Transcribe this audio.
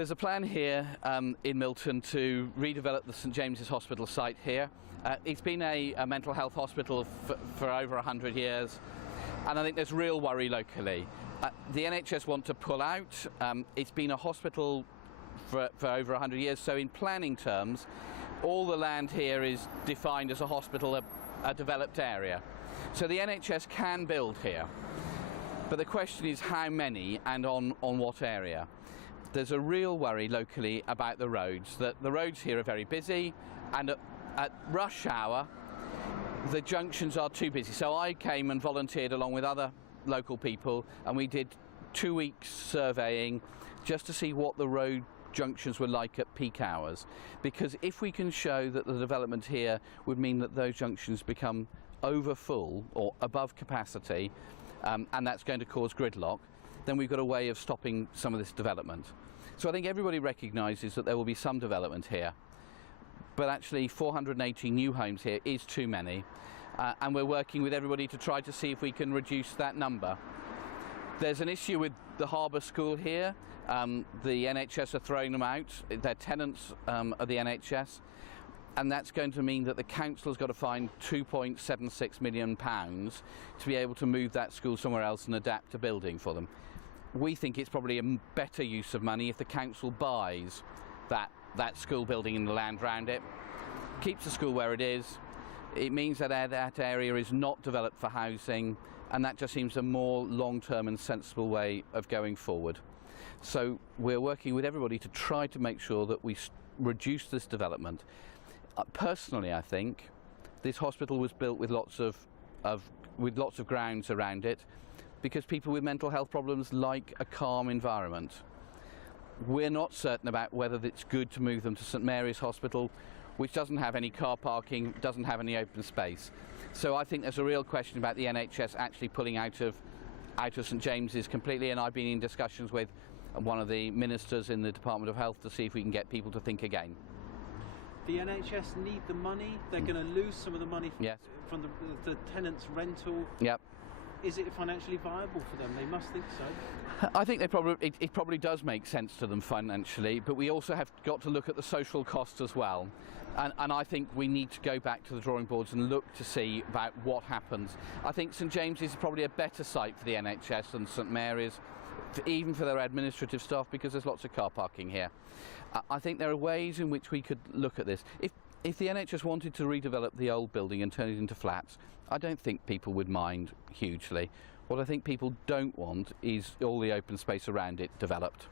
There's a plan here in Milton to redevelop the St James's Hospital site here. It's been a mental health hospital for over 100 years, and I think there's real worry locally. The NHS want to pull out. It's been a hospital for over 100 years, so in planning terms, all the land here is defined as a hospital, a developed area. So the NHS can build here, but the question is how many and on what area. There's a real worry locally about the roads, that the roads here are very busy, and at rush hour the junctions are too busy. So I came and volunteered along with other local people, and we did 2 weeks surveying just to see what the road junctions were like at peak hours, because if we can show that the development here would mean that those junctions become over full or above capacity, and that's going to cause gridlock, then we've got a way of stopping some of this development. So I think everybody recognises that there will be some development here, but actually 480 new homes here is too many, and we're working with everybody to try to see if we can reduce that number. There's an issue with the Harbour School here. The NHS are throwing them out. They're tenants of the NHS, and that's going to mean that the council has got to find £2.76 million to be able to move that school somewhere else and adapt a building for them. We think it's probably a better use of money if the council buys that school building and the land around it, keeps the school where it is. It means that that area is not developed for housing, and that just seems a more long-term and sensible way of going forward. So we're working with everybody to try to make sure that we reduce this development. Personally, I think this hospital was built with lots of grounds around it, because people with mental health problems like a calm environment. We're not certain about whether it's good to move them to St Mary's Hospital, which doesn't have any car parking, doesn't have any open space. So I think there's a real question about the NHS actually pulling out of St James's completely, and I've been in discussions with one of the ministers in the Department of Health to see if we can get people to think again. The NHS need the money. They're going to lose some of the money from the tenants' rental. Yep. Is it financially viable for them? They must think so. I think it probably does make sense to them financially, but we also have got to look at the social costs as well. And I think we need to go back to the drawing boards and look to see about what happens. I think St James's is probably a better site for the NHS than St Mary's, even for their administrative staff, because there's lots of car parking here. I think there are ways in which we could look at this. If the NHS wanted to redevelop the old building and turn it into flats, I don't think people would mind hugely. What I think people don't want is all the open space around it developed.